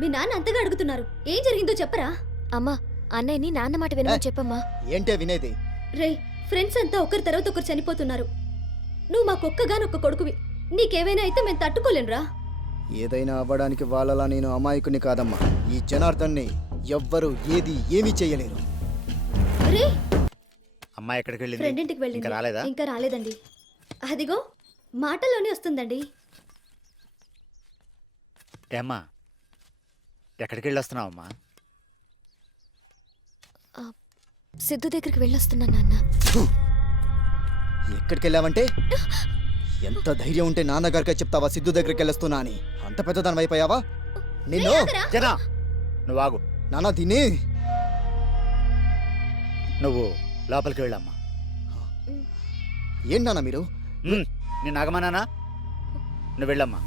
మీ నాన్న అంతగా అడుగుతున్నారు, ఏం జరిగిందో చెప్పరా? అమ్మా, అన్నయ్యని నాన్న మాట వినమని చెప్పమ్మా. ఏంటే వినేది? రేయ్, ఫ్రెండ్స్ అంతా ఒకరి తర్వాత ఒకరు చనిపోతున్నారు. నువ్వు మాకొక్కగానొక్క కొడుకువి. నీకేమైనా అయితే మేము తట్టుకోలేనురా. ఏదైనా అవ్వడానికి వాళ్ళలా నేను అమాయకుని కాదమ్మా. ఈ జనార్దన్ని ఎవ్వరు ఏమీ చేయలేరు. రే, అమ్మాయి ఎక్కడికి వెళ్ళింది? ఫ్రెండ్ ఇంటికి వెళ్ళింది. ఇంకా రాలేదా? ఇంకా రాలేదండి. అదిగో మాటల్లోనే వస్తుందండి. ఏమ్మా, ఎక్కడికి వెళ్ళొస్తున్నావమ్మా? సిద్ధు దగ్గరికి వెళ్ళొస్తున్నా నాన్న. ఎక్కడికి వెళ్ళావంటే? ఎంత ధైర్యం ఉంటే నాన్నగారికి చెప్తావా సిద్ధు దగ్గరికి వెళ్ళొస్తున్నా అని? అంత పెద్దదాని అయిపోయావా? నిన్ను జనా, నువ్వు ఆగు. నాన్న తిని నువ్వు లోపలికి వెళ్ళమ్మా. ఏంటి నాన్న మీరు? నేను ఆగమన్నానా? నువ్వు వెళ్ళమ్మా.